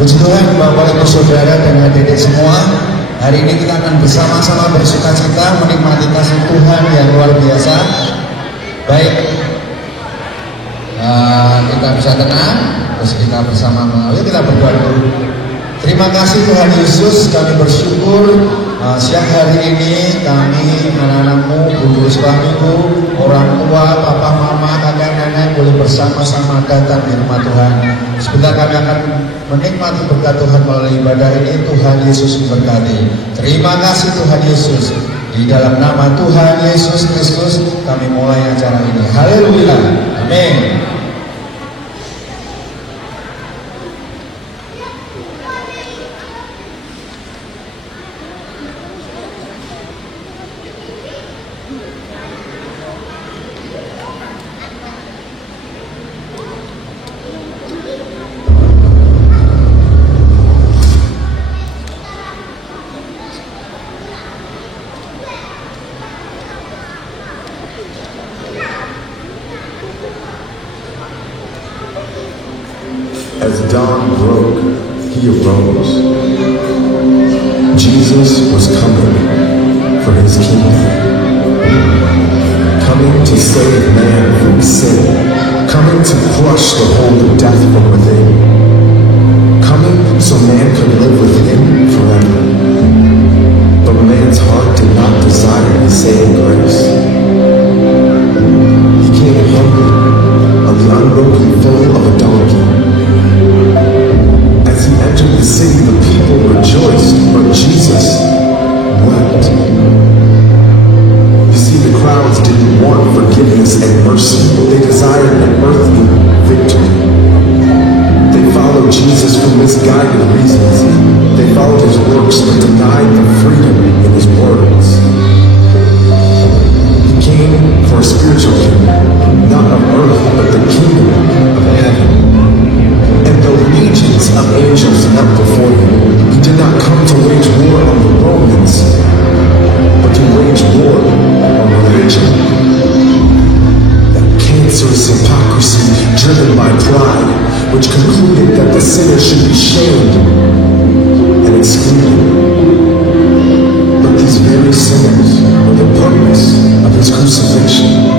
Puji Tuhan Bapak Ibu Saudara dan adik-adik semua. Hari ini kita akan bersama-sama bersuka-cita menikmati kasih Tuhan yang luar biasa. Baik, kita bisa tenang, terus kita bersama mengalir, kita berdoa dulu. Terima kasih Tuhan Yesus, kami bersyukur siang hari ini kami anak-anakmu, guru suamiku, orang tua, papa, mama, kakak, nenek boleh bersama-sama datang di rumah Tuhan. Sebentar kami akan menikmati berkat Tuhan melalui ibadah ini. Tuhan Yesus memberkati. Terima kasih Tuhan Yesus. Di dalam nama Tuhan Yesus Kristus kami mulai acara ini. Haleluya. Amin. As dawn broke, he arose. Jesus was coming for his kingdom, coming to save man from sin, coming to crush the hold of death from within, coming so man could live with him forever. But man's heart did not desire his saving grace. He came hungry on the unbroken foal of a donkey. As he entered the city, the people rejoiced, but Jesus wept. You see, the crowds didn't want forgiveness and mercy. They desired an earthly victory. They followed Jesus for misguided reasons. They followed his works, but denied the freedom in his words. He came for a spiritual kingdom, not of earth, but the kingdom of heaven. And the legions of angels knelt before him. He did not come to wage war on the Romans, but to wage war on religion. That cancerous hypocrisy driven by pride, which concluded that the sinner should be shamed and excluded. But these very sinners were the purpose of his crucifixion.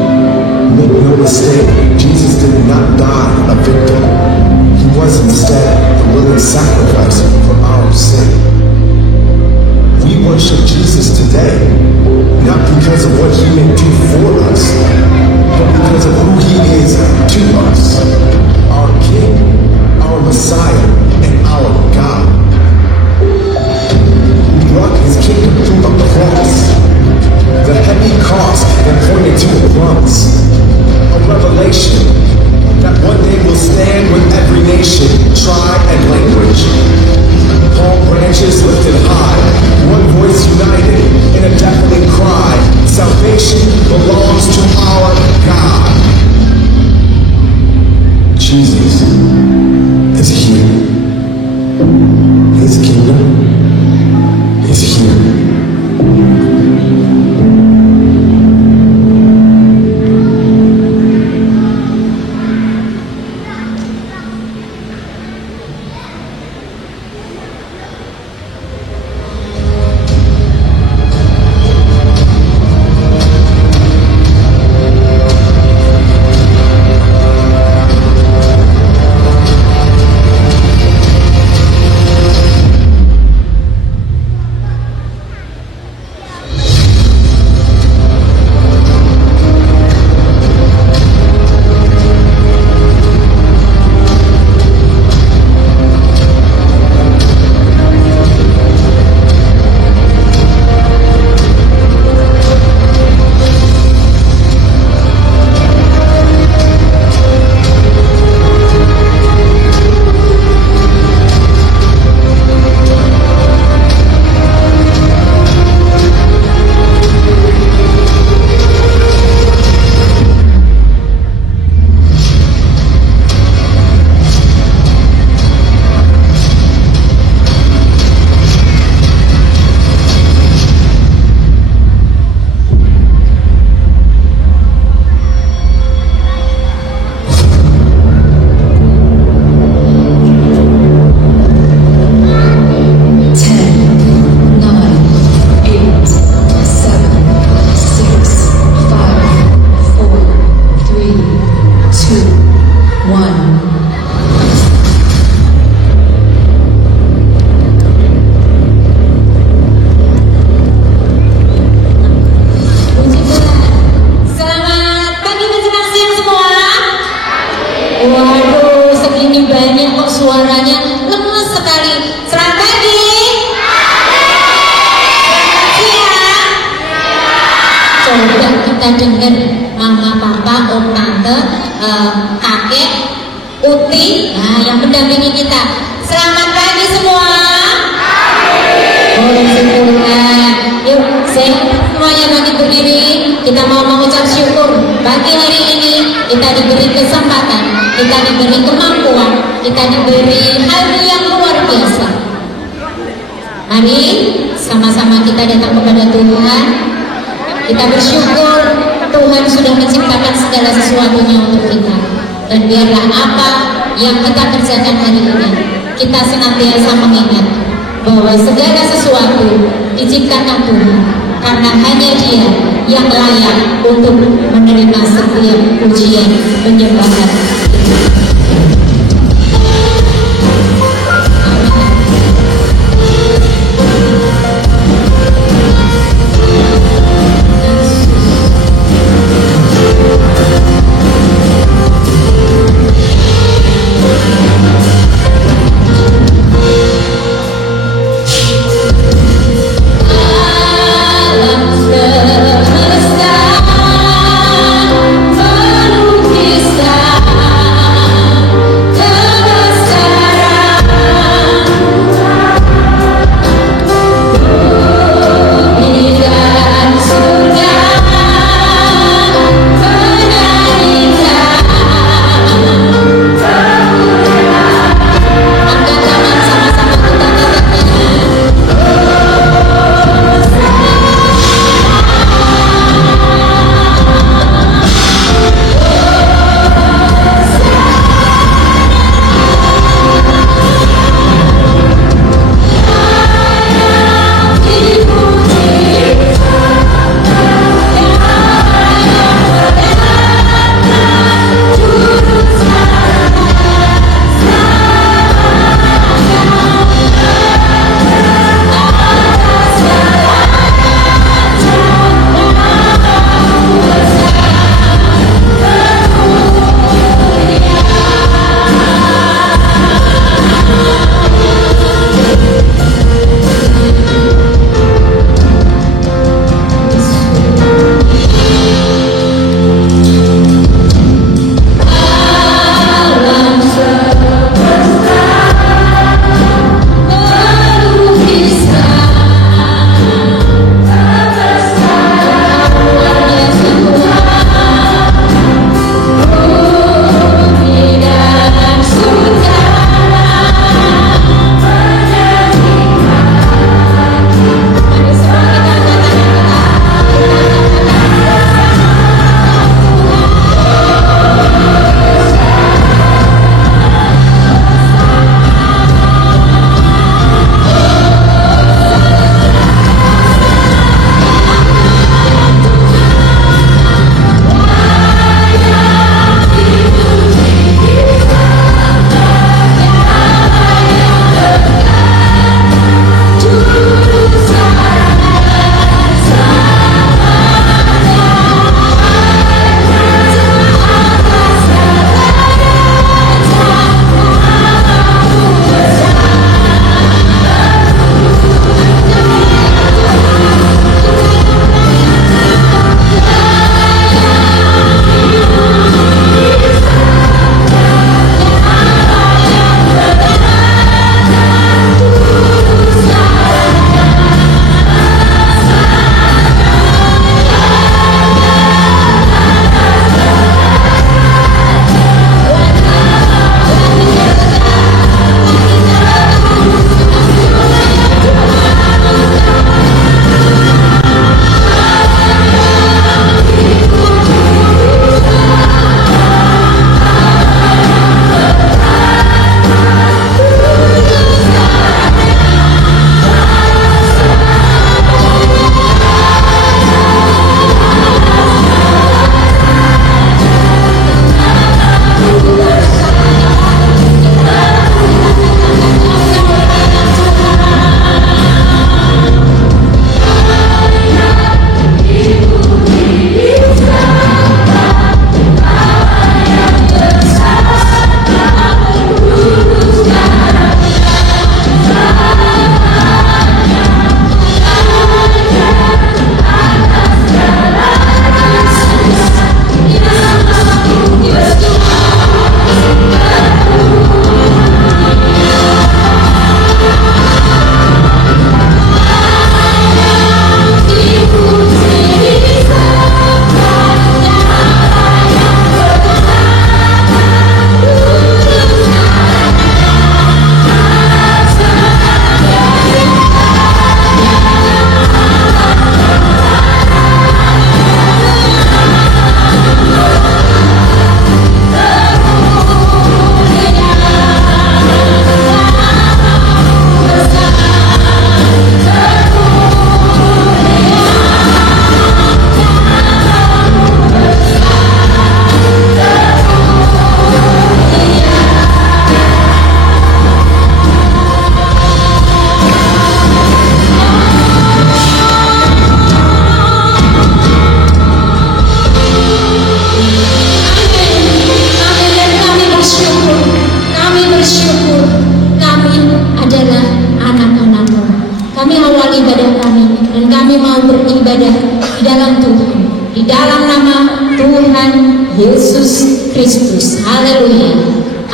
Make no mistake, Jesus did not die a victim. He was instead the willing sacrifice for our sin. We worship Jesus today, not because of what he may do for us, but because of who he is to us, our King, our Messiah, and our God. He brought his kingdom through a cross, the heavy cost that pointed to the promise, a revelation that one day will stand with every nation, tribe, and language. Palm branches lifted high, one voice united in a deafening cry. Salvation belongs to our God. Ini banyak kok suaranya lemes sekali. Selamat pagi. Selamat siang. Coba kita dengar mama, papa, om, tante, kakek, uti, nah yang mendampingi kita. Selamat pagi semua. Oh, syukurlah. Yuk, semuanya bagi berdiri. Kita mau mengucap syukur bagi hari ini. Kita diberi kesempatan, kita diberi kemampuan, kita diberi hal yang luar biasa. Mari sama-sama kita datang kepada Tuhan. Kita bersyukur Tuhan sudah menciptakan segala sesuatunya untuk kita. Dan biarlah apa yang kita kerjakan hari ini, kita senantiasa mengingat bahwa segala sesuatu diciptakan Tuhan, karena hanya Dia yang layak untuk menerima setiap pujian penyembahan. Semesta melukiskan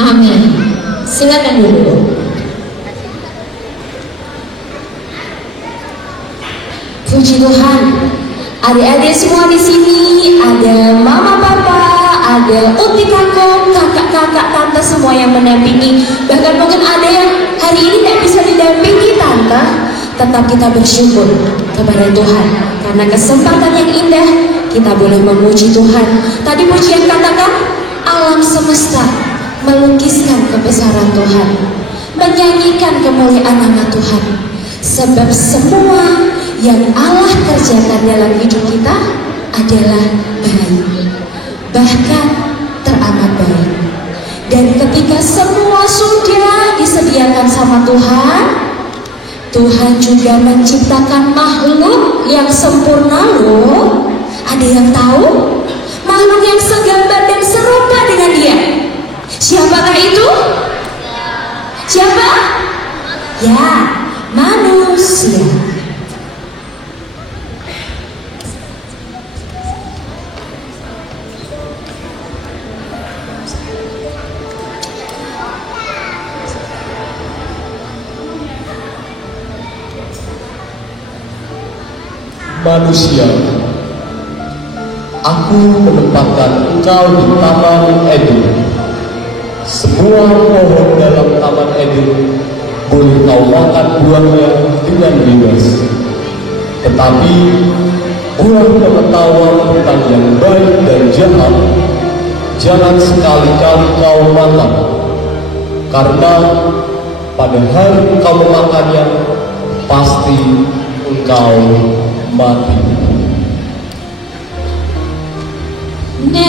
memahami. Silakan dulu. Puji Tuhan, adik-adik semua di sini, ada mama papa, ada uti kakak, kakak-kakak, tante semua yang mendampingi. Bahkan mungkin ada yang hari ini tidak bisa didampingi tante. Tetap kita bersyukur kepada Tuhan karena kesempatan yang indah kita boleh memuji Tuhan. Tadi pujian katakan alam semesta melukiskan kebesaran Tuhan, menyanyikan kemuliaan nama Tuhan. Sebab semua yang Allah kerjakan dalam hidup kita adalah baik, bahkan teramat baik. Dan ketika semua sudah disediakan sama Tuhan, Tuhan juga menciptakan makhluk yang sempurna loh. Ada yang tahu? Makhluk yang segambar dan serupa dengan Dia. Siapakah itu? Siapa? Ya, manusia. Manusia, aku menempatkan engkau di Taman Eden. Semua pohon dalam Taman Eden boleh kau makan buahnya dengan bebas. Tetapi buah pengetahuan tentang yang baik dan jahat jangan sekali-kali kau makan, karena pada hari engkau memakannya pasti engkau mati. Nah,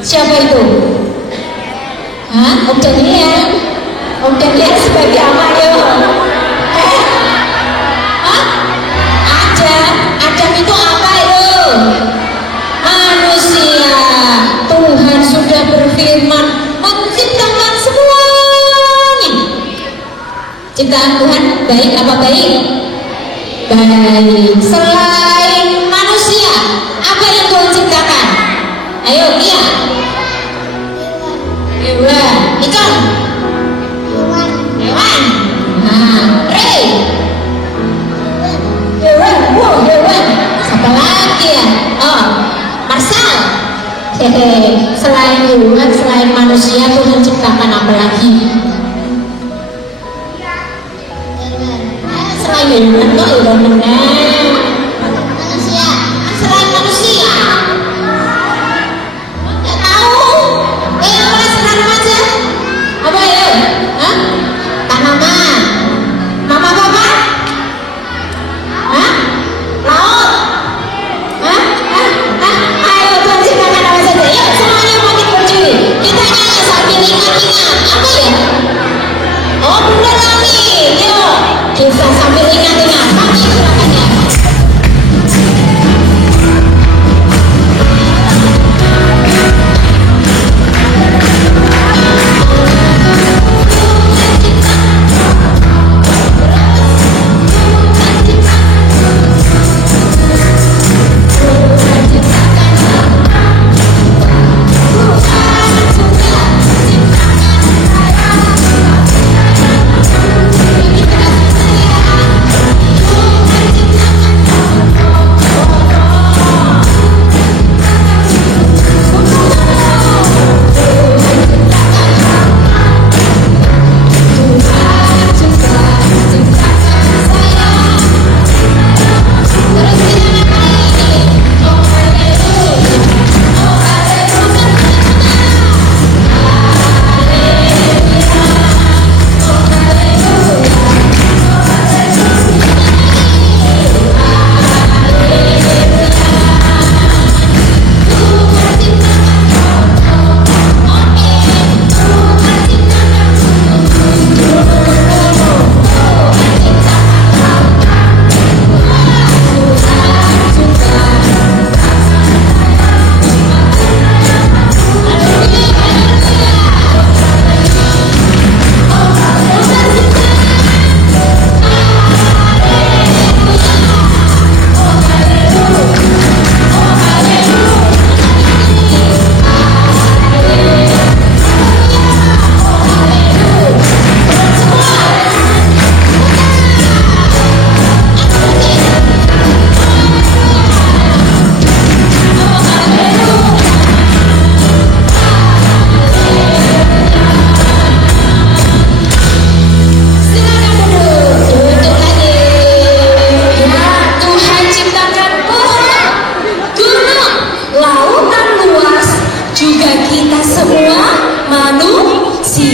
siapa itu? Hah? Om Daniel? Om Daniel sebagai apa ya? Hah? Adam itu apa itu? Manusia. Tuhan sudah berfirman menciptakan semuanya. Ciptaan Tuhan baik apa baik? Baik. Selain manusia, apa yang Tuhan ciptakan? Ayo, iya. Hewan. Ikan. Hewan. Nah, Ray. Hewan. Wow, hewan. Siapa lagi ya? Oh, Marcel. Hehe. Selain hewan, selain manusia, Tuhan ciptakan apa lagi? Selain hewan, kok udah benar. Manusia. Selain manusia. Nggak tahu. Apa sekarang aja? Apa ya? Hah? Tanaman. Mama papa? Hah? Laut? Hah? Hah? Hah? Ayo Tuhan ciptakan apa saja. Yuk semuanya makin berdiri. Kita nyanyi sambil ingat-ingat. Apa ya? Oh beneran nih. Yuk kita sambil ingat-ingat. Mami silakan ya.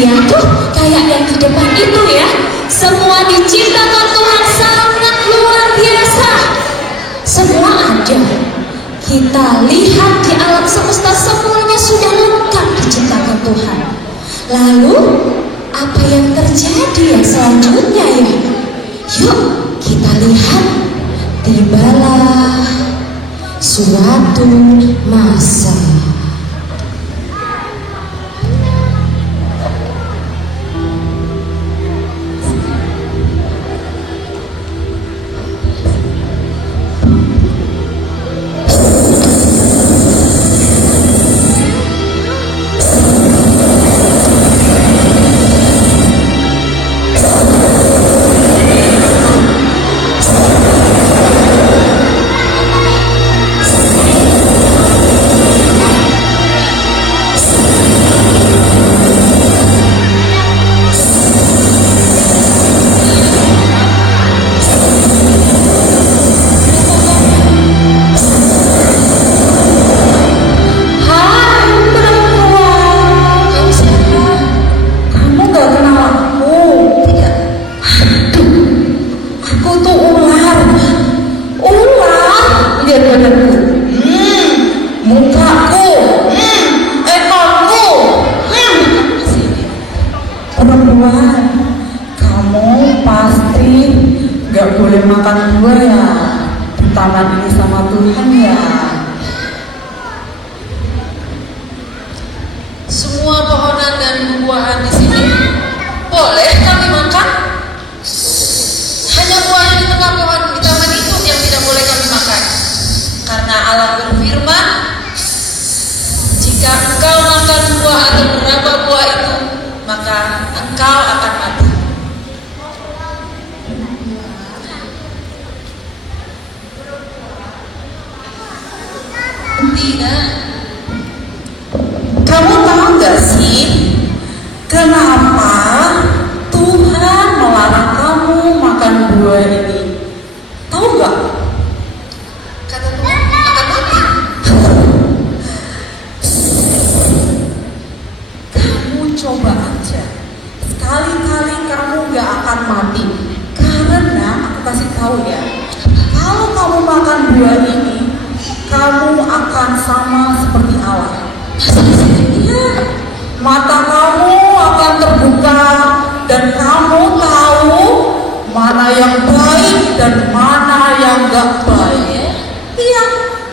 Iya tuh, kayak yang di depan itu ya. Semua diciptakan Tuhan sangat luar biasa. Semua ada. Kita lihat di alam semesta semuanya sudah lengkap diciptakan Tuhan. Lalu apa yang terjadi ya selanjutnya ya? Yuk kita lihat. Tibalah suatu masa. Makan buah ya di taman ini sama Tuhan ya. Semua pohonan dan buah-buahan di sini boleh kami makan. Hanya buah yang di tengah pohon di taman itu yang tidak boleh kami makan. Karena Allah berfirman, jika engkau makan buah atau berapa buah itu, maka engkau akan mati. Tidak. Kamu tahu gak sih kenapa Tuhan melarang kamu makan buah ini? Tahu gak? Kata Tuhan akan mati. Kamu coba aja, sekali-kali kamu gak akan mati. Karena aku kasih tahu ya, kalau kamu makan buah ini, kamu akan sama seperti Allah. Iya, mata kamu akan terbuka dan kamu tahu mana yang baik dan mana yang gak baik. Iya,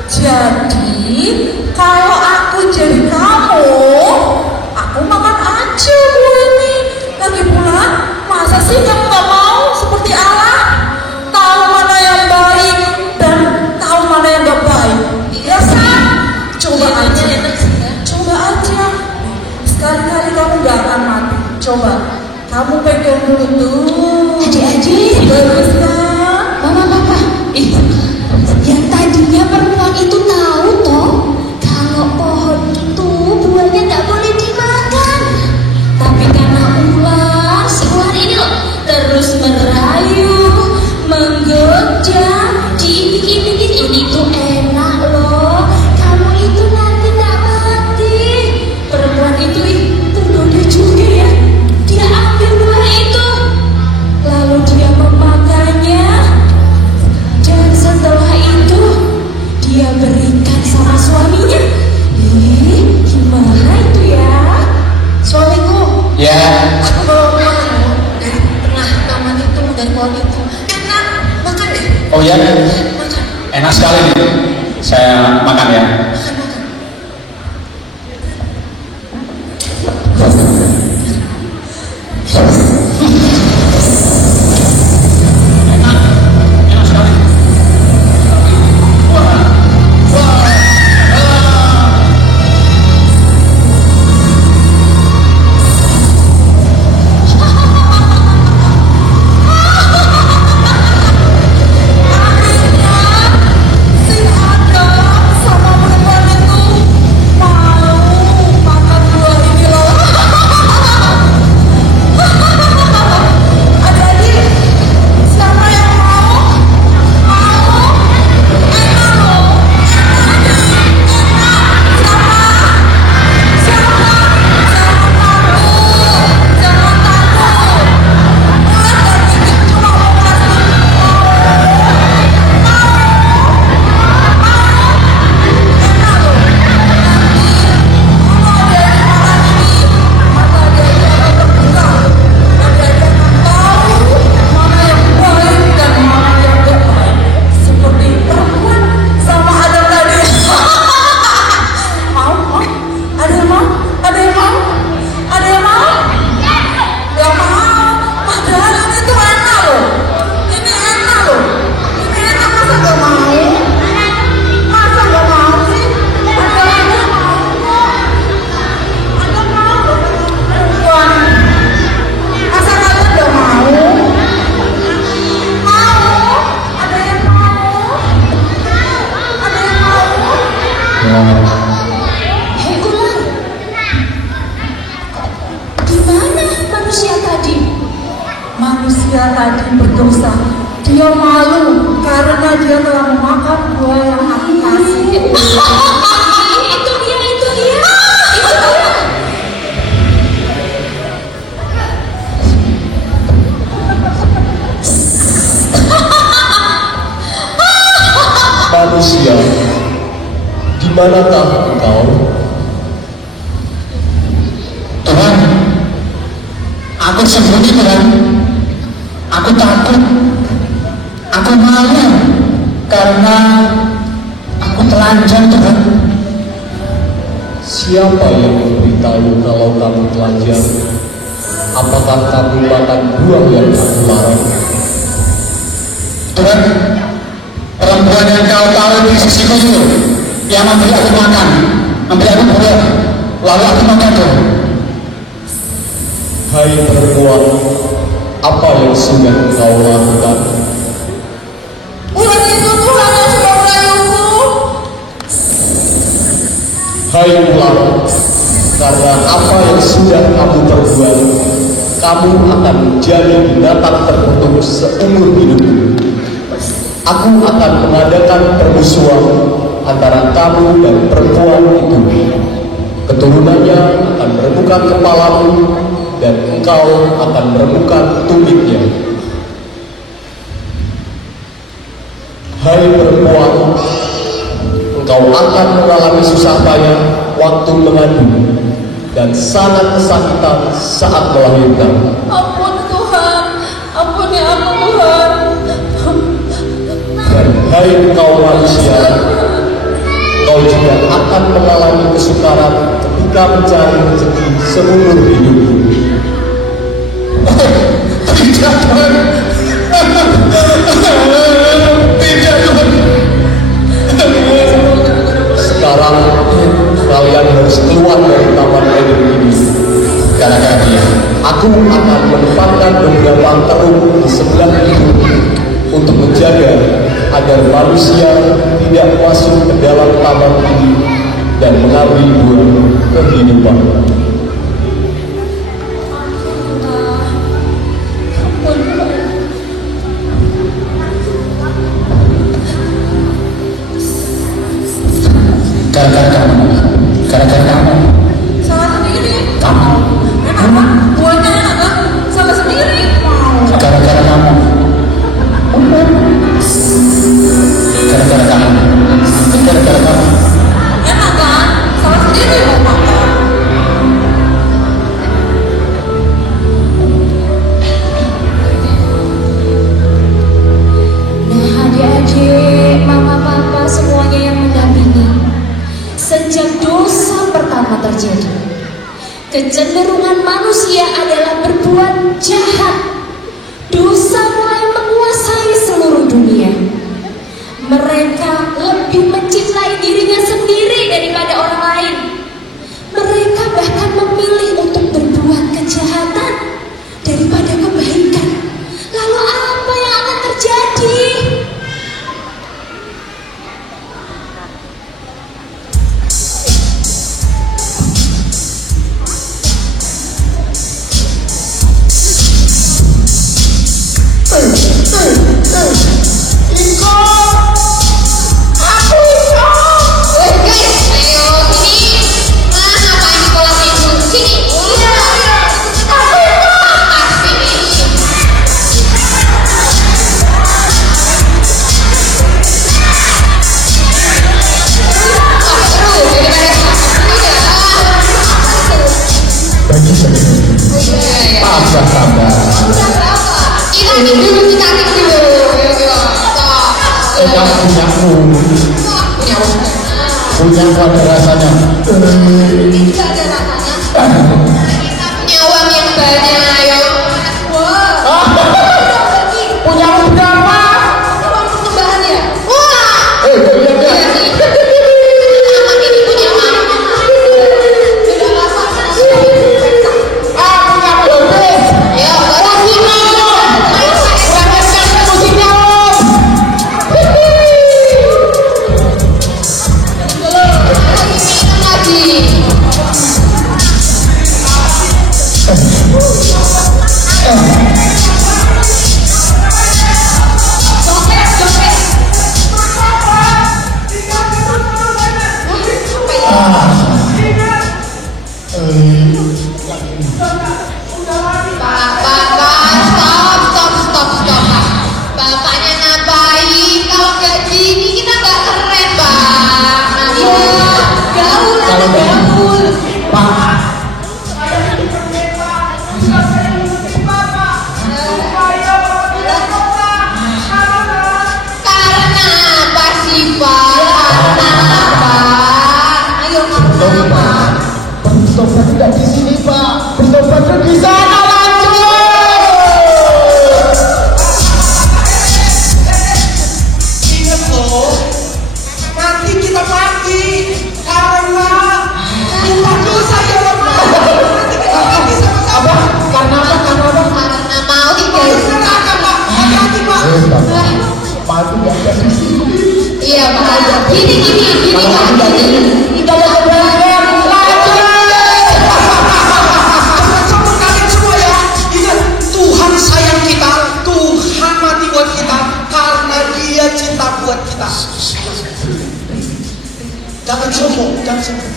jadi kalau aku jadi kamu, aku makan aja buah ini. Lagi pula, masa sih kamu gak mau seperti Allah? Tahu mana yang baik dan tahu mana yang gak baik. Iya kan? Coba aja, coba aja. Sekali-kali kamu gak akan mati. Coba, kamu pegang dulu tuh. Adik-adik, Bagus kan? Mama, Papa, yang tadinya perempuan itu tahu toh kalau pohon itu buahnya nggak boleh dimakan. Tapi karena ular, si ular ini loh terus merayu, menggoda, diintik-intik, ini tuh enak loh. Kamu itu nanti nggak mati. Perempuan itu tergoda juga ya. Dia ambil buah itu, lalu dia memakannya. Dan setelah itu dia berikan sama suaminya. Gimana itu ya? Suamiku, Ya, Aku bawa buah dari tengah taman itu, dari pohon itu. Enak, makan deh. oh ya, Makan, enak sekali nih. Saya makan ya. makan, makan. Enak sekali. Si Adam sama perempuan manusia tadi berdosa. Dia malu karena dia telah memakan buah yang aku kasih. Itu dia. Manusia, di manakah engkau? Tuhan, aku sembunyi Tuhan. Aku takut. Aku malu karena aku telanjang Tuhan. Siapa yang memberitahu kalau kamu telanjang? Apakah kamu makan buah yang aku larang? Tuhan, perempuan yang kau tahu di sisiku itu yang memberi aku makan, memberi aku buah, lalu aku makan Tuhan. Hai perempuan, apa yang sudah kau lakukan? Ular itu Tuhan yang sudah merayuku. Hai ular, karena apa yang sudah kamu perbuat, kamu akan menjadi binatang terkutuk seumur hidupmu. Aku akan mengadakan permusuhan antara kamu dan perempuan itu. Keturunannya akan meremukkan kepalamu dan engkau akan meremukkan tumitnya. Hai perempuan, engkau akan mengalami susah payah waktu mengandung dan sangat kesakitan saat melahirkan. Ampun Tuhan, ampuni aku Tuhan. Dan hai engkau manusia, engkau juga akan mengalami kesukaran ketika mencari rezeki seumur hidupmu. Tidak Tuhan. Tidak Tuhan. Sekarang kalian harus keluar dari taman Eden ini. Gara-gara dia. Aku akan menempatkan beberapa terung di sebelah itu untuk menjaga agar manusia tidak masuk ke dalam taman ini dan mengambil buah kehidupan. Gara-gara kamu. Salah sendiri. Kamu. Kenapa? Buahnya enak kan? Salah sendiri. Gara-gara kamu. Gara-gara kamu. Gara-gara kamu. Enak kan? Salah sendiri mau makan. Nah adik-adik, mama papa semuanya yang mendampingi. Sejak dosa pertama terjadi, kecenderungan manusia adalah berbuat jahat. Dosa mulai menguasai seluruh dunia. Mereka lebih mencintai dirinya sendiri daripada orang lain. Mereka bahkan memilih untuk berbuat kejahatan daripada kebaikan. Lalu apa yang akan terjadi? Ini dulu kita dulu. Kamu punya apa rasanya? Tidak ada rasanya. Punya uang yang banyak, ayo. Wah. Punya berapa? Uang persembahan ya? Wah. Iya. Iya sih. Anak ini punya uang. Tidak rasanya. Punya mobil. Ayo, baru sini. Musiknya Lagi. di sini Pak, bertobat di sana lanjut. Ingat loh, nanti kita mati karena kita dosa ya Bapak. Nanti kita mati sama-sama. Karena apa? Karena mau tinggal. Neraka Pak, hati-hati Pak. Mati nggak ada di sini. Iya Pak. Gini Pak. Kita mau keberanian lanjut. Coba kalian semua ya, ingat Tuhan sayang kita, Tuhan mati buat kita karena Dia cinta buat kita. Jangan sombong, jangan sombong.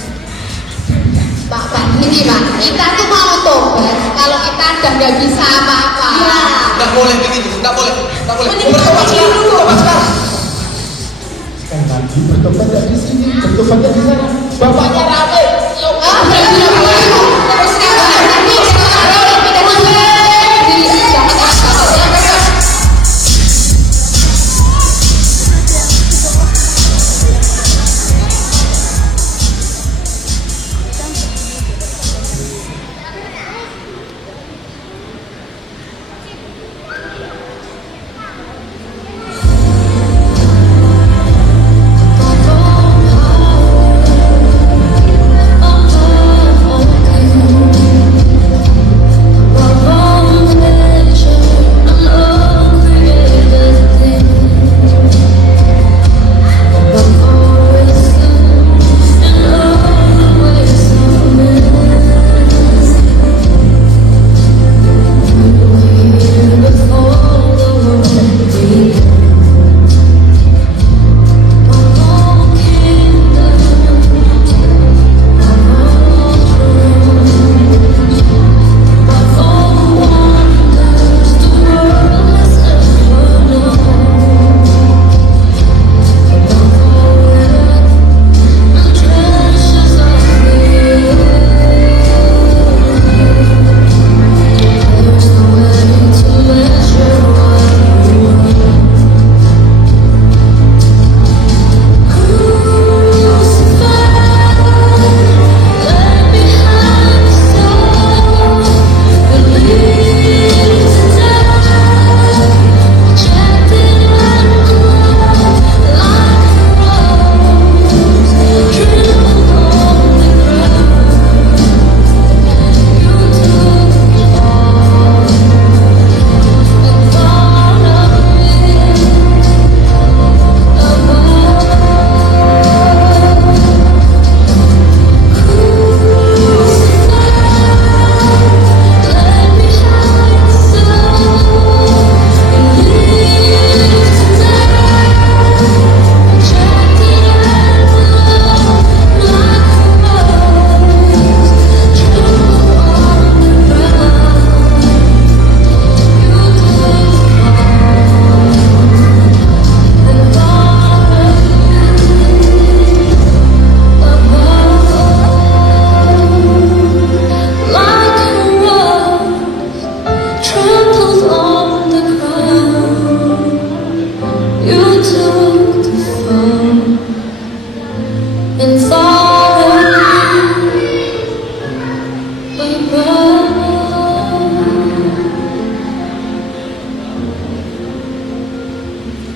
Pak, gini Pak. Kita tuh mau tobat kalau kita udah nggak bisa apa-apa. Nggak boleh begitu, nggak boleh. Bertobat sekarang. Sekali lagi bertobatnya di sini, bertobatnya di sana. Bapaknya rame. Yuk.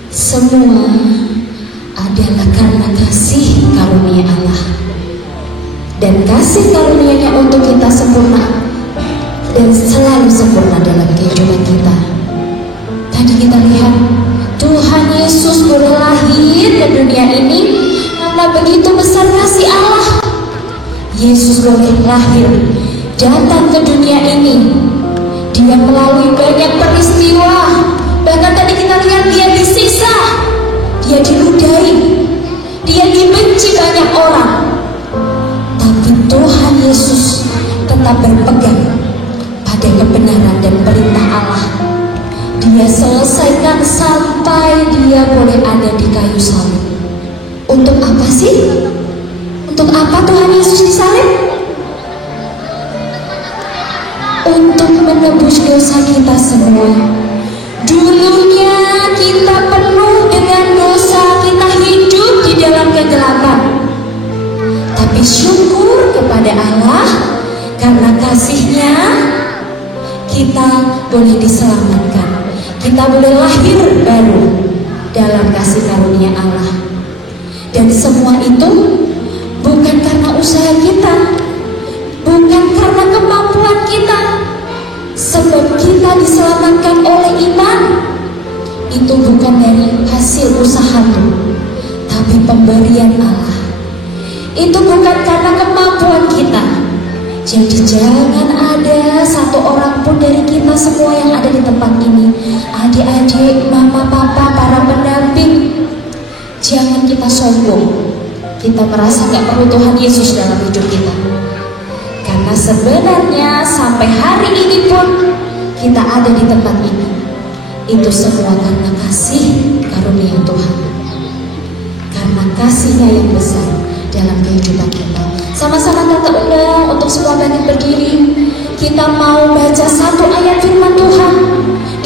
Semua adalah karena kasih karunia Allah, dan kasih karunia-Nya untuk kita sempurna dan selalu sempurna dalam kehidupan kita. Tadi kita lihat Tuhan Yesus boleh lahir ke dunia ini karena begitu besar kasih Allah. Yesus boleh lahir datang ke dunia ini, Dia melalui banyak peristiwa. Bahkan tadi kita lihat Dia disiksa, Dia diludahi, Dia dibenci banyak orang. Tapi Tuhan Yesus tetap berpegang pada kebenaran dan perintah Allah. Dia selesaikan sampai Dia boleh ada di kayu salib. Untuk apa sih? Untuk apa Tuhan Yesus disalib? Untuk menebus dosa kita semua. Dulunya kita penuh dengan dosa, kita hidup di dalam kegelapan. Tapi syukur kepada Allah Karena kasih-Nya kita boleh diselamatkan. Kita boleh lahir baru dalam kasih karunia Allah. Dan semua itu bukan karena usaha kita, bukan karena kemampuan kita. Sebab kita diselamatkan oleh iman. Itu bukan dari hasil usahamu, tapi pemberian Allah. Itu bukan karena kemampuan kita. Jadi jangan ada satu orang pun dari kita semua yang ada di tempat ini, adik-adik, mama, papa, para pendamping, jangan kita sombong. Kita merasa gak perlu Tuhan Yesus dalam hidup kita. Karena sebenarnya sampai hari ini pun kita ada di tempat ini, itu semua karena kasih karunia Tuhan, karena kasih-Nya yang besar dalam kehidupan kita. Sama-sama kita undang untuk semua bangkit berdiri. Kita mau baca satu ayat firman Tuhan,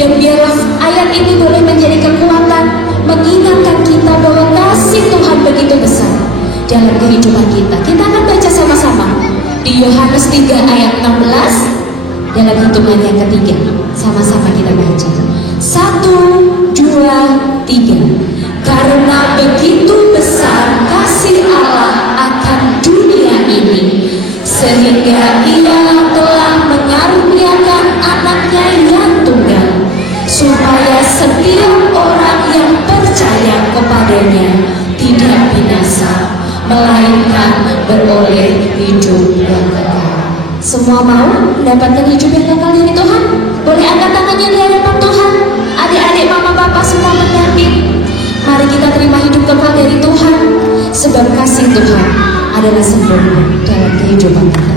dan biarlah ayat ini boleh menjadi kekuatan mengingatkan kita bahwa kasih Tuhan begitu besar dalam kehidupan kita. Kita akan baca sama-sama di Yohanes 3 ayat 16 dalam hitungan yang ketiga. Sama-sama kita baca. 1, 2, 3. Karena begitu besar kasih Allah akan dunia ini, sehingga Ia telah mengaruniakan anaknya yang tunggal, supaya setiap orang yang percaya kepadanya tidak binasa, melainkan beroleh hidup yang kekal. Semua mau mendapatkan hidup yang kekal dari Tuhan? Boleh angkat tangannya di hadapan Tuhan. Adik-adik, mama, bapak, semua pendamping, mari kita terima hidup kekal dari Tuhan. Sebab kasih Tuhan adalah sempurna dalam kehidupan kita.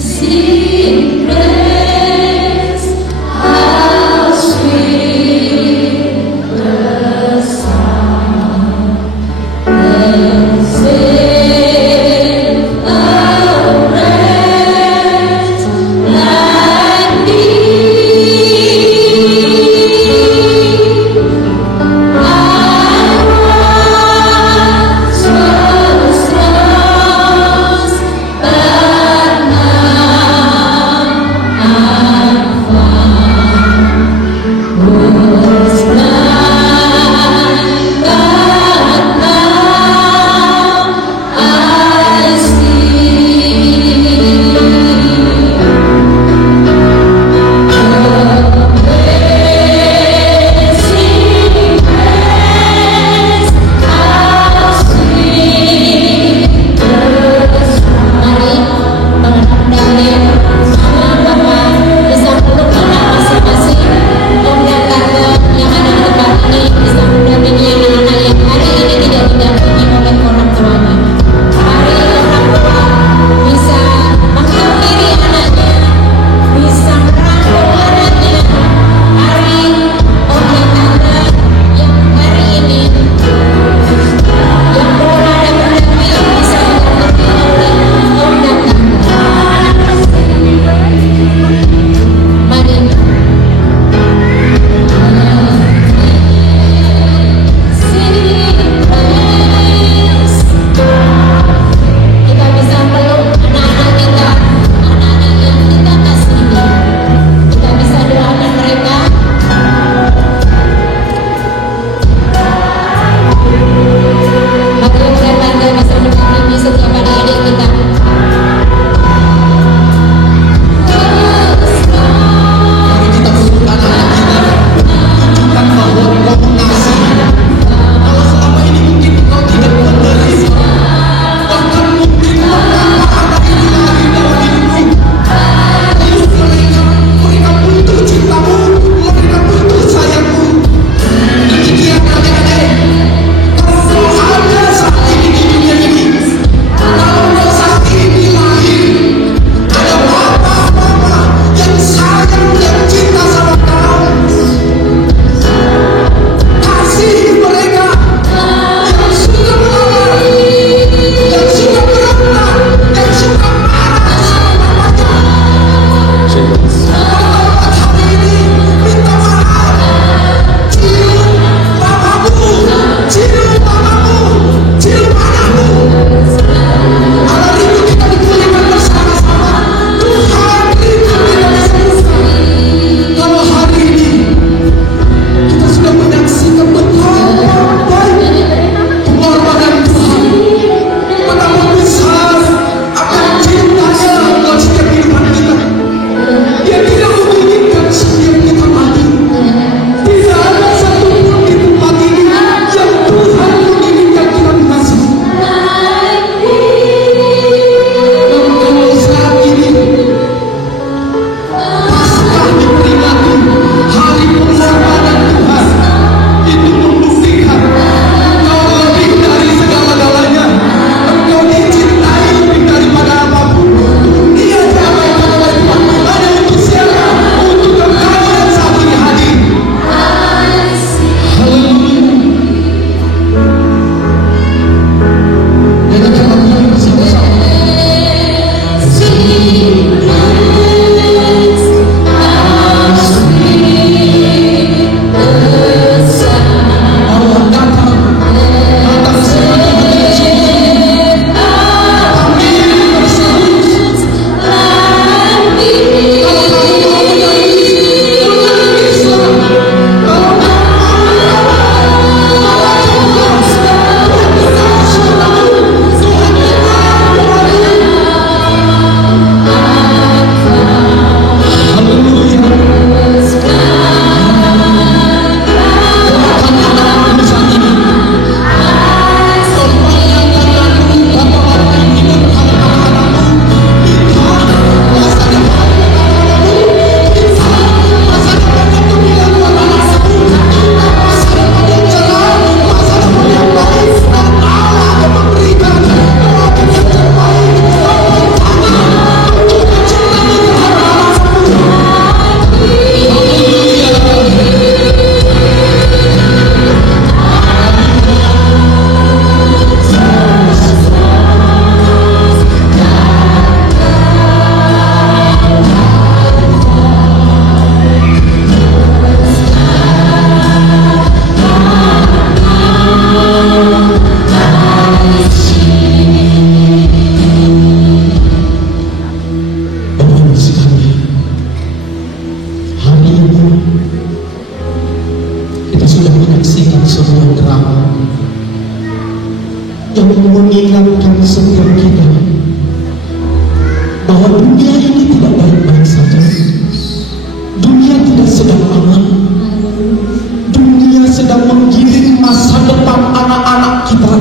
Sing praise, how sweet. mengingatkan setiap kita bahwa dunia ini tidak baik-baik saja. Dunia tidak sedang aman. Dunia sedang menggiring masa depan anak-anak kita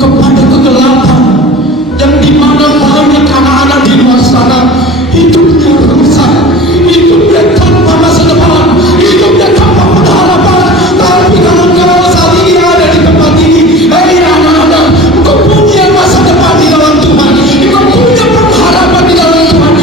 kepada kegelapan, yang dimana banyak anak-anak di luar sana hidupnya rusak, hidupnya tanpa masa depan, hidupnya tanpa pengharapan. Tapi kalau engkau saat ini ada di tempat ini, hei anak-anak, engkau punya masa depan di dalam Tuhan, engkau punya pengharapan di dalam Tuhan.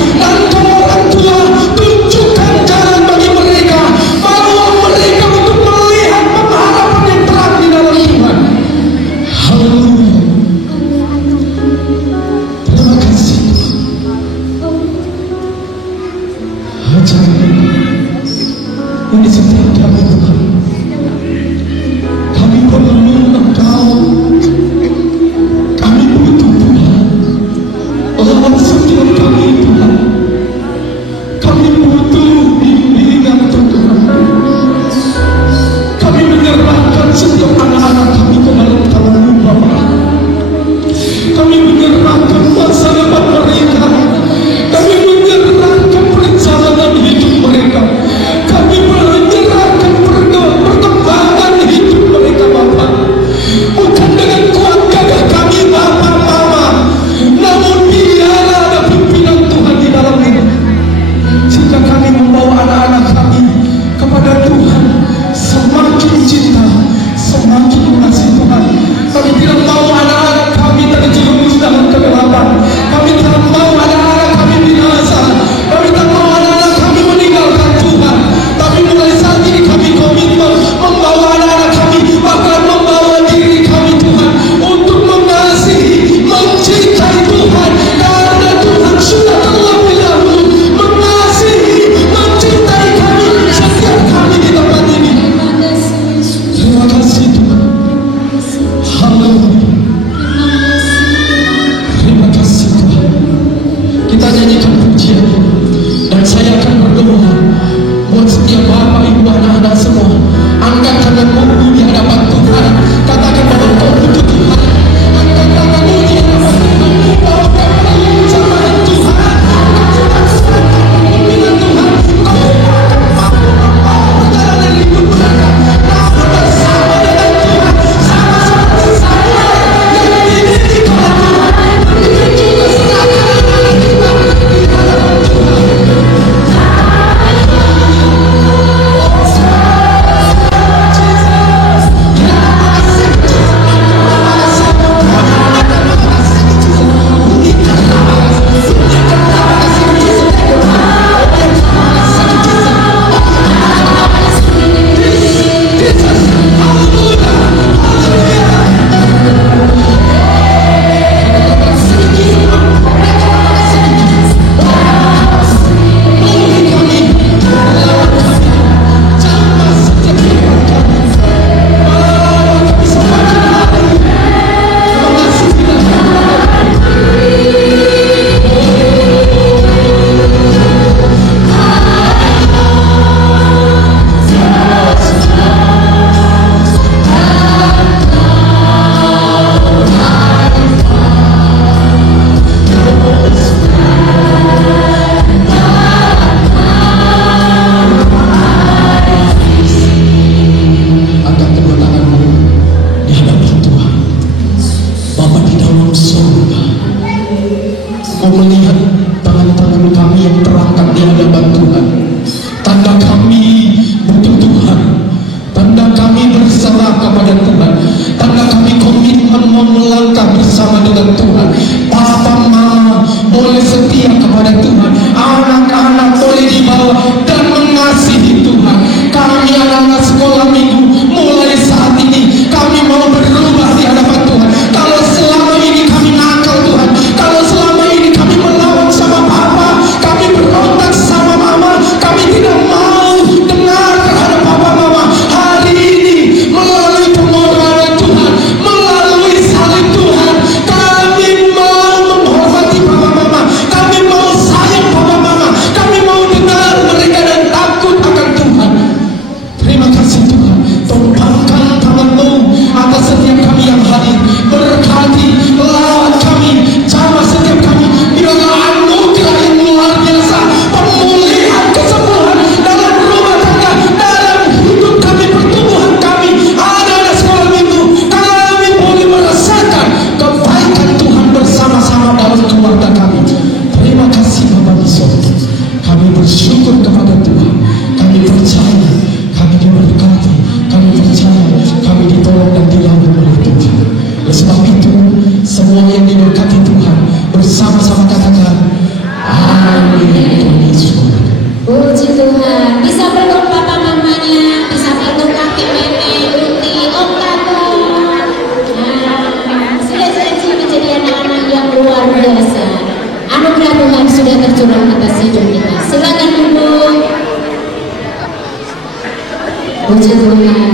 Puji Tuhan,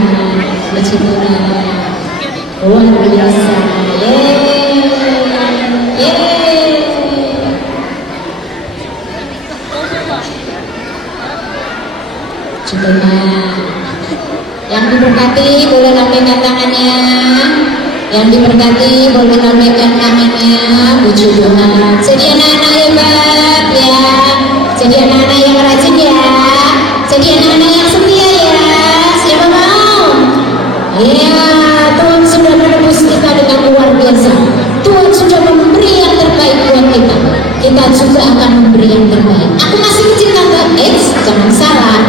puji Tuhan, luar biasa. Puji Tuhan. Yang diberkati boleh lambaikan tangannya. Yang diberkati boleh lambaikan tangannya. Puji Tuhan. Jadi anak-anak hebat ya. Jadi anak-anak yang rajin ya. Jadi anak-anak yang setia ya. Siapa mau? Iya, Tuhan sudah menebus kita dengan luar biasa. Tuhan sudah memberi yang terbaik buat kita. Kita juga akan memberi yang terbaik. Aku masih kecil tante. Jangan salah.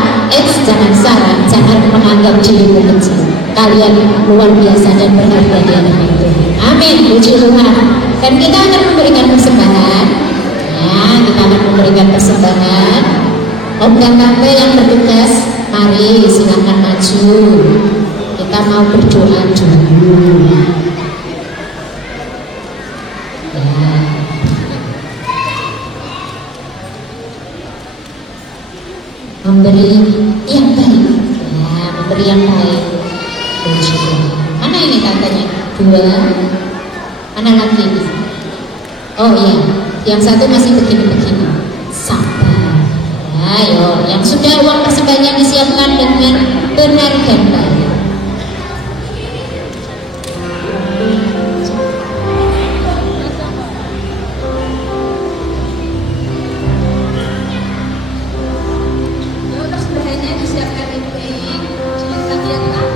Jangan salah. Jangan menganggap dirimu kecil. Kalian luar biasa dan berharga di hadapan Tuhan. Amin. Puji Tuhan. Dan kita akan memberikan persembahan. Ya, kita akan memberikan persembahan. Om dan tante yang bertugas, mari silakan maju. Kita mau berdoa dulu. Ya. Memberi yang baik. Ya, memberi yang baik. Puji Tuhan. Mana ini tantenya? 2. Mana lagi? Oh iya, yang satu masih begini-begini. Sabar. Ayo, yang sudah uang persembahannya disiapkan dengan benar dan baik. Persembahannya disiapkan baik-baik. Jangan lihat-lihat.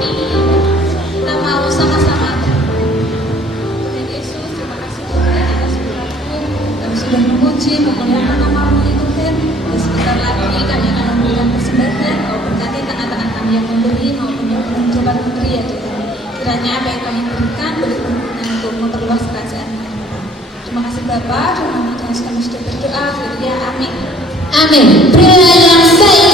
Kita mau sama-sama. Tuhan Yesus, terima kasih Tuhan atas berkat-Mu. Kami sudah memuji, memuliakan nama-Mu ya Tuhan. Dan sebentar lagi kami akan memberikan persembahan. Kau berkati tangan-tangan kami yang memberi maupun yang mencoba memberi ya Tuhan. Kiranya apa yang kami berikan boleh berguna untuk memperluas kerajaan-Mu. Terima kasih Bapa, dalam nama Tuhan Yesus kami sudah berdoa. Ya, amin. Amin. Pria yang baik.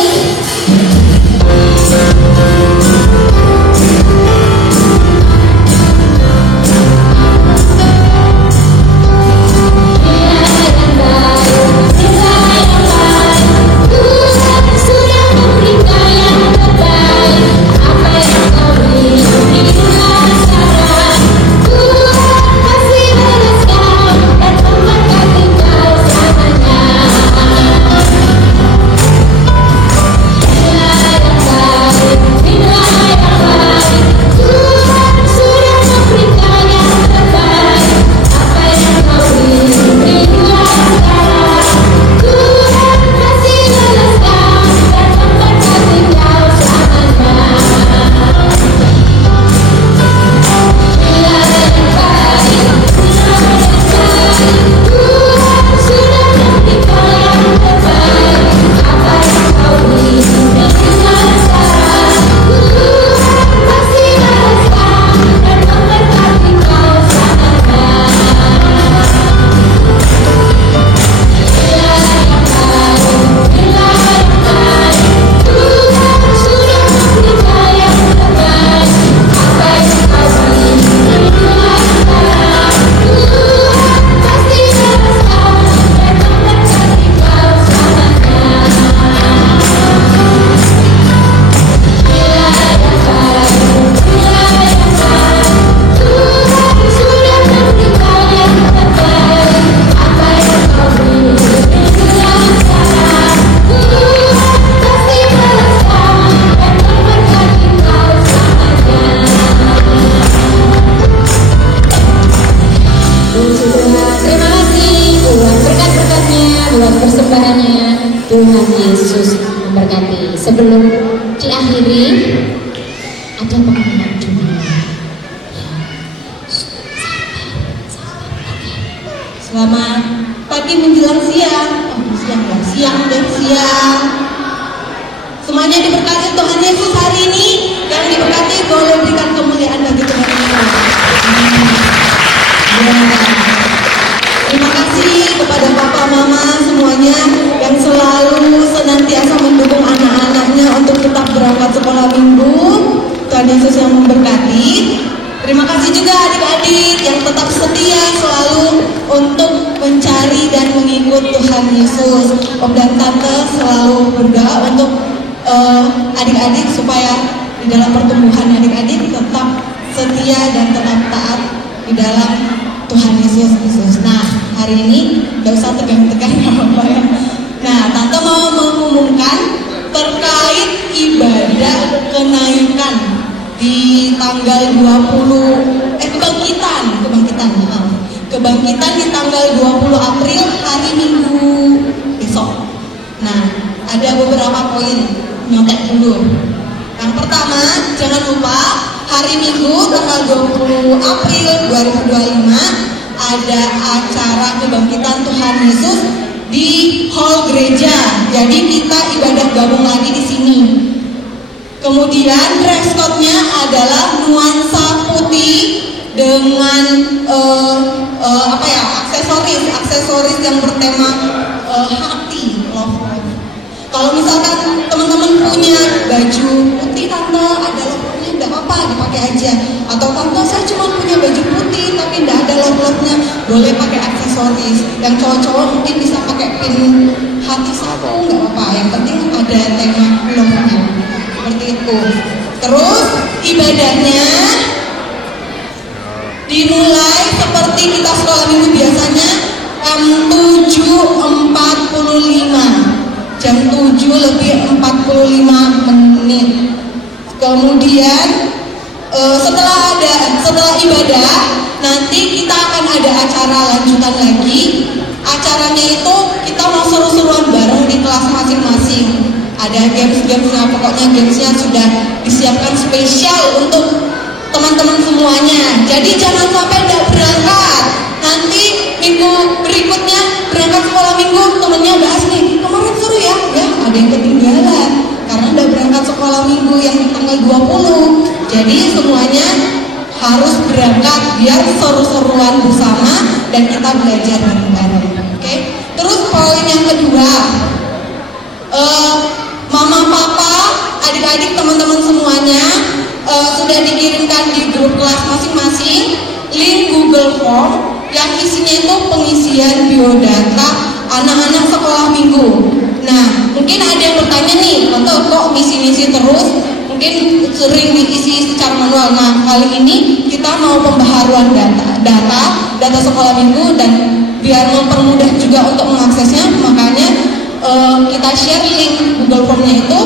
Tuhan Yesus memberkati. Sebelum diakhiri, ada pengumuman dulu. Selamat pagi menjelang siang. Siang dan siang. Semuanya diberkati Tuhan Yesus hari ini. Yang diberkati boleh berikan kemuliaan bagi Tuhan Yesus. Terima kasih kepada Papa Mama semuanya yang selalu senantiasa mendukung anak-anaknya untuk tetap berangkat sekolah minggu. Tuhan Yesus yang memberkati. Terima kasih juga adik-adik yang tetap setia selalu untuk mencari dan mengikut Tuhan Yesus. Om dan Tante selalu berdoa untuk adik-adik supaya di dalam pertumbuhan adik-adik tetap setia dan tetap taat di dalam Tuhan Yesus Kristus. Nah, hari ini gak usah tegang-tegang ya Bapak ya. Nah, Tante mau mengumumkan terkait ibadah kenaikan di tanggal 20 kebangkitan di tanggal 20 April hari Minggu besok. Nah, ada beberapa poin, nyotek dulu. Yang pertama, jangan lupa hari Minggu tanggal 20 April 2025 ada acara kebangkitan Tuhan Yesus di hall gereja. Jadi kita ibadah gabung lagi di sini. Kemudian dress code-nya adalah nuansa putih dengan aksesoris yang bertema hati, love. Kalau misalkan teman-teman punya baju putih, Tante ada love-nya, enggak apa-apa, dipakai aja. Atau Tante saya cuma punya baju putih tapi enggak ada love-nya, boleh pakai aksesoris. Yang cowok-cowok mungkin bisa pakai pin hati satu, enggak apa-apa. Yang penting ada tema love-nya. Seperti itu. Terus ibadahnya dimulai seperti kita sekolah minggu biasanya jam 7.45. Jam 7:45. Kemudian setelah ibadah nanti kita akan ada acara lanjutan lagi. Acaranya itu kita mau seru-seruan bareng di kelas masing-masing. Ada games-gamesnya, pokoknya gamesnya sudah disiapkan spesial untuk teman-teman semuanya. Jadi jangan sampai tidak berangkat. Nanti minggu berikutnya berangkat sekolah minggu, temennya bahas nih, kemarin seru ya, ada yang ketinggalan karena udah berangkat sekolah minggu yang tanggal 20. Jadi semuanya harus berangkat biar seru-seruan bersama dan kita belajar bareng-bareng. Oke? Terus poin yang kedua, mama, papa, adik-adik, teman-teman semuanya sudah dikirimkan di grup kelas masing-masing link Google Form yang isinya itu pengisian biodata anak-anak sekolah minggu. Nah, mungkin ada yang bertanya nih, kok misi-misi terus? Mungkin sering diisi secara manual. Nah, kali ini kita mau pembaharuan data sekolah minggu, dan biar mempermudah juga untuk mengaksesnya, makanya kita share link Google Form-nya itu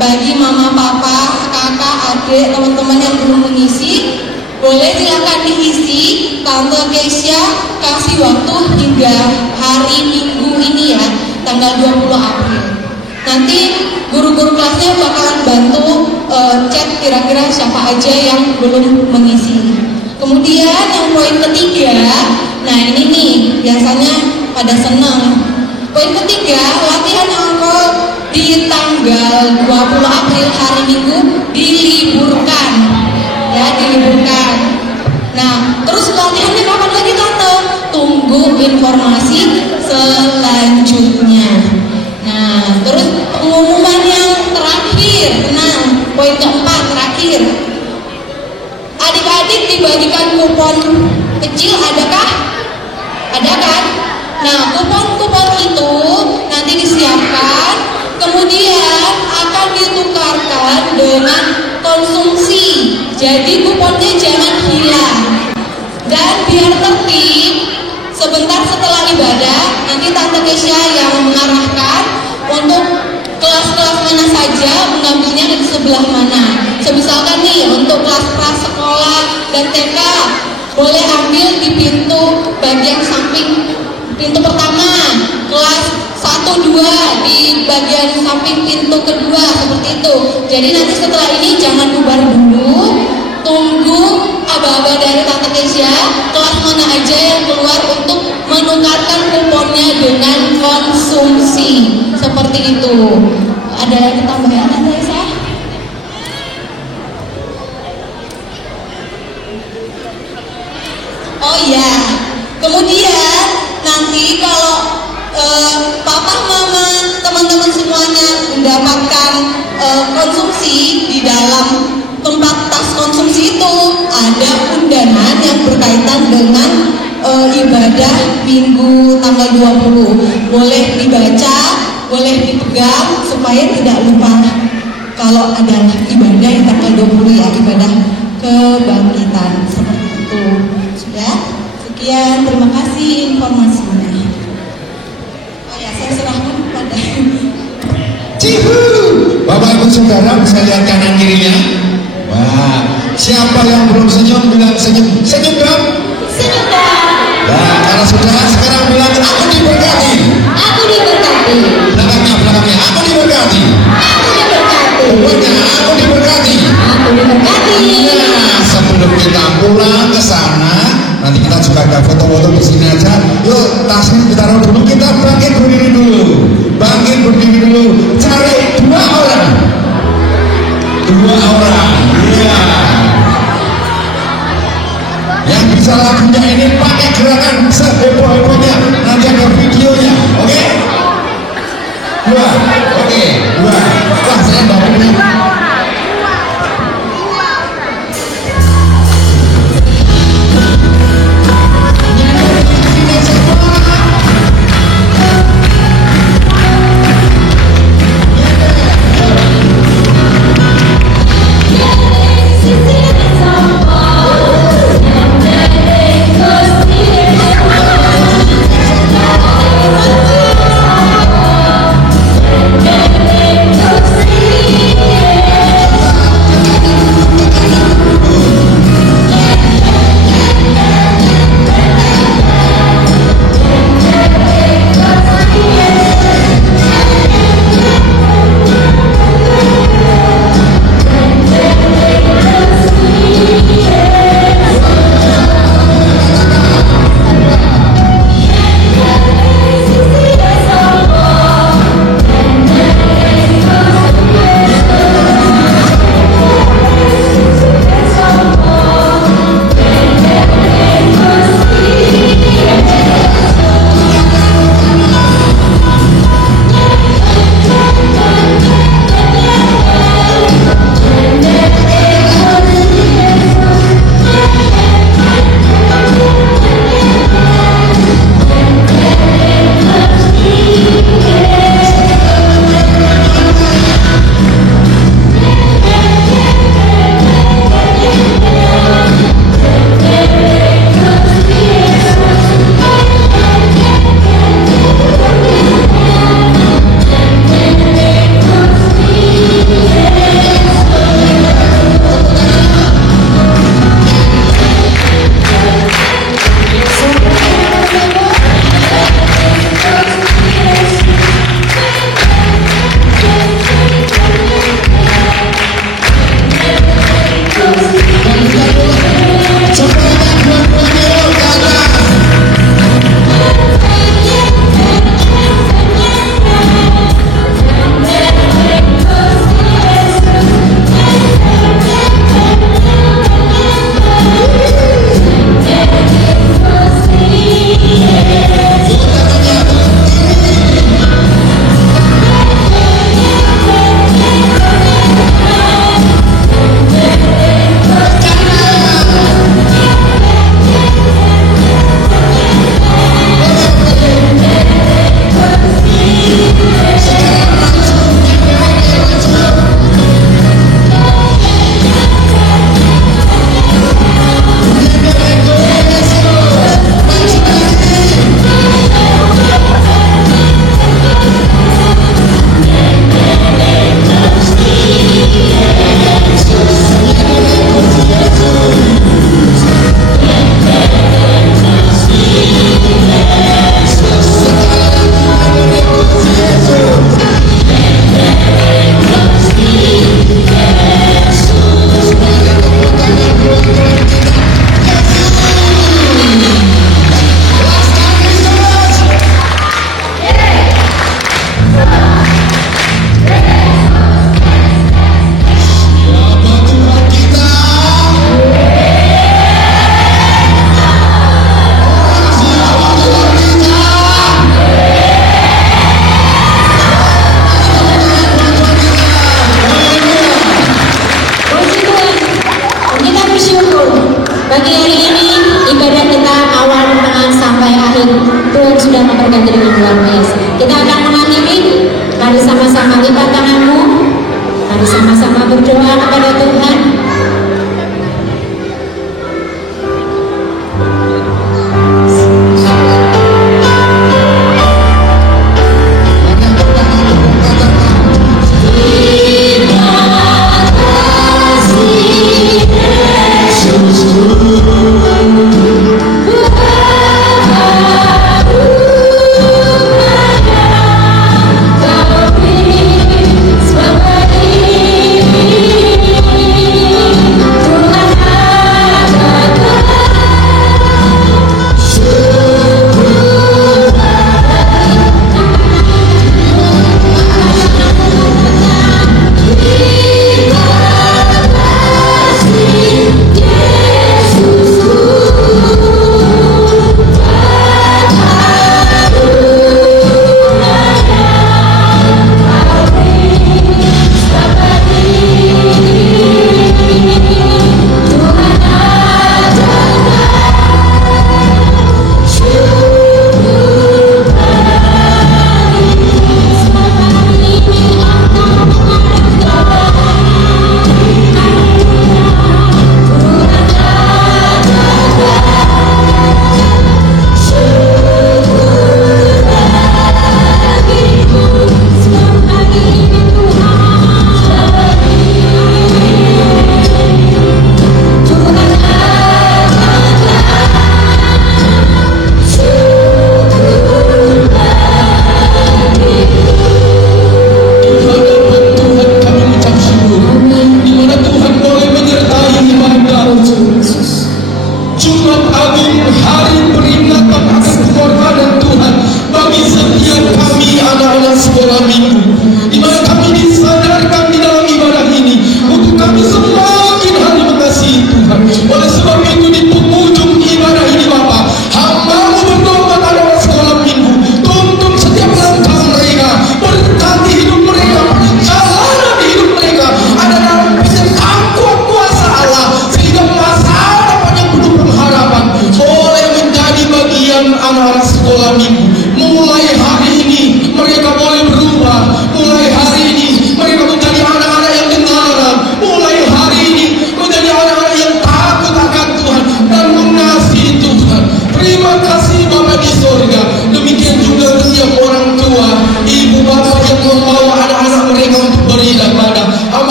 bagi mama, papa, kakak, adik, teman-teman yang belum mengisi. Boleh silakan diisi. Tante Keisha kasih waktu hingga hari Minggu ini ya, tanggal 20 April. Nanti guru-guru kelasnya bakalan bantu chat kira-kira siapa aja yang belum mengisi. Kemudian yang poin ketiga, nah ini nih biasanya pada senang. Poin ketiga, latihan angkol di tanggal 20 April hari Minggu diliburkan. Ya, diliburkan. Nah, terus latihannya kapan lagi Tante? Tunggu informasi selanjutnya. Nah, terus pengumuman yang terakhir. Nah, poin keempat terakhir. Adik-adik dibagikan kupon kecil, adakah? Ada kan? Nah, kupon-kupon itu nanti disiapkan, kemudian akan ditukarkan dengan konsumsi. Jadi kuponnya jangan hilang. Dan biar tertib, sebentar setelah ibadah nanti Tante Keisha yang mengarahkan untuk kelas-kelas mana saja mengambilnya di sebelah mana. Misalkan nih untuk kelas prasekolah dan TK boleh ambil di pintu bagian samping, pintu pertama. Kelas 1-2 di bagian samping pintu kedua, seperti itu. Jadi nanti setelah ini jangan bubar dulu, tunggu aba-aba dari Tante Keisha kelas mana aja yang keluar untuk menukarkan kuponnya dengan konsumsi, seperti itu. Ada lagi tambahan Tante Keisha? Oh iya, kemudian nanti kalau papa, mama, teman-teman semuanya mendapatkan konsumsi di dalam tempat tas konsumsi itu ada undangan yang berkaitan dengan ibadah Minggu tanggal 20. Boleh dibaca, boleh dipegang supaya tidak lupa. kalau adalah ibadah yang tanggal 20 ya, ibadah kebangkitan seperti itu. Sudah? Sekian, terima kasih informasinya. Oh ya, saya serahkan kepada Cihu. Bapak Ibu Saudara bisa lihat kanan kirinya. Wah, siapa yang belum senyum bilang senyum. Senyum dong. Senyum dong. Nah, karena sudah sekarang bilang aku diberkati. Aku diberkati. Belakangnya aku diberkati. Aku diberkati. Pokoknya aku diberkati. Aku diberkati. Nah, sebelum kita pulang ke sana, nanti kita juga ada foto-foto di sini aja. Yuk, tasnya kita taruh dulu. Kita bangkit berdiri dulu. Bangkit berdiri dulu. Cari 2 orang. 2 orang. Iya. Yang bisa lagunya ini pakai gerakan seheboh-hebohnya. Nanti ada videonya. Oke? 2. Oke. 2. Wah, saya bangunnya. Kita akan mengakhiri. Mari sama-sama lipat tanganmu. Mari sama-sama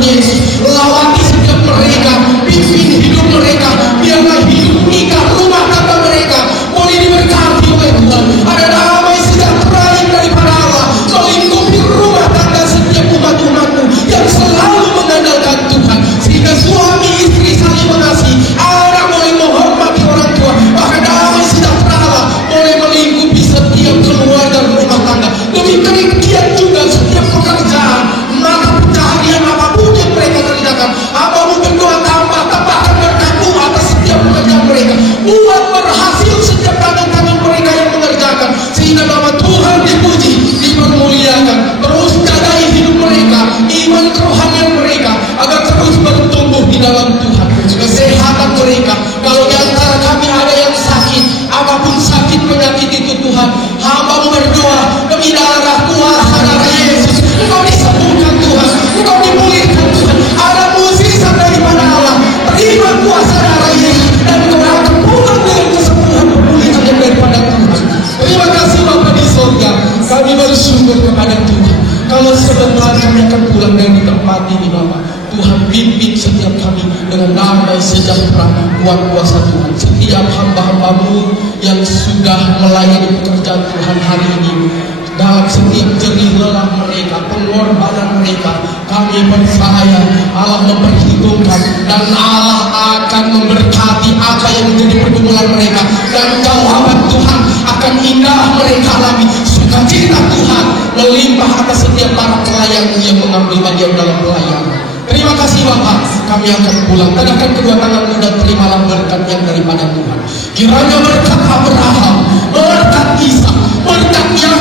Tuhan Yesus. Lawati setiap mereka, pimpin hidup mereka, biarlah hidup nikah rumah tangga mereka boleh diberkati oleh Tuhan. Ada damai sejahtera yang daripada Allah melingkupi rumah tangga setiap umat-umatmu yang selalu mengandalkan Tuhan, sehingga suami istri saling mengasihi, anak boleh menghormati orang tua, bahkan damai sejahtera Allah boleh melingkupi setiap keluarga rumah tangga. Demikian juga setiap pekerjaan, maka pencaharian apapun yang mereka kerjakan, apamu berdoa tambahkan berkat-Mu atas setiap pekerjaan mereka. Buat berhasil setiap tangan-tangan mereka yang mengerjakan, sehingga nama Tuhan dipuji, dipermuliakan. Terus jagai hidup mereka, iman kerohanian mereka, agar terus bertumbuh di dalam Tuhan. Kesehatan mereka, kalau di antara kami ada yang sakit, apapun sakit penyakit itu Tuhan, hamba berdoa demi darah kuasa darah Yesus, Engkau disembuhkan Tuhan, Engkau dipulihkan Tuhan. Ada mukjizat daripada Allah, terima kuasa darah Yesus, dan Engkau akan pulang dengan kesembuhan pemulihan yang daripada Tuhan. Terima kasih Bapa di surga, kami bersyukur kepada Tuhan. Kalau sebentar kami akan pulang dari tempat ini Bapa, Tuhan pimpin setiap kami dengan damai sejahtera, kuat kuasa Tuhan. Setiap hamba-hamba-Mu yang sudah melayani pekerjaan Tuhan hari ini, dalam setiap jerih lelah mereka, pengorbanan mereka, kami percaya Allah memperhitungkan, dan Allah akan memberkati apa yang menjadi pergumulan mereka, dan jawaban Tuhan akan indah mereka alami. Sukacita Tuhan melimpah atas setiap para pelayan yang mengambil bagian dalam pelayanan. Terima kasih Bapak, kami akan pulang. Tadahkan kedua tanganmu dan terimalah berkat yang daripada Tuhan. Kiranya berkat Abraham, berkat Ishak, berkat Yakub,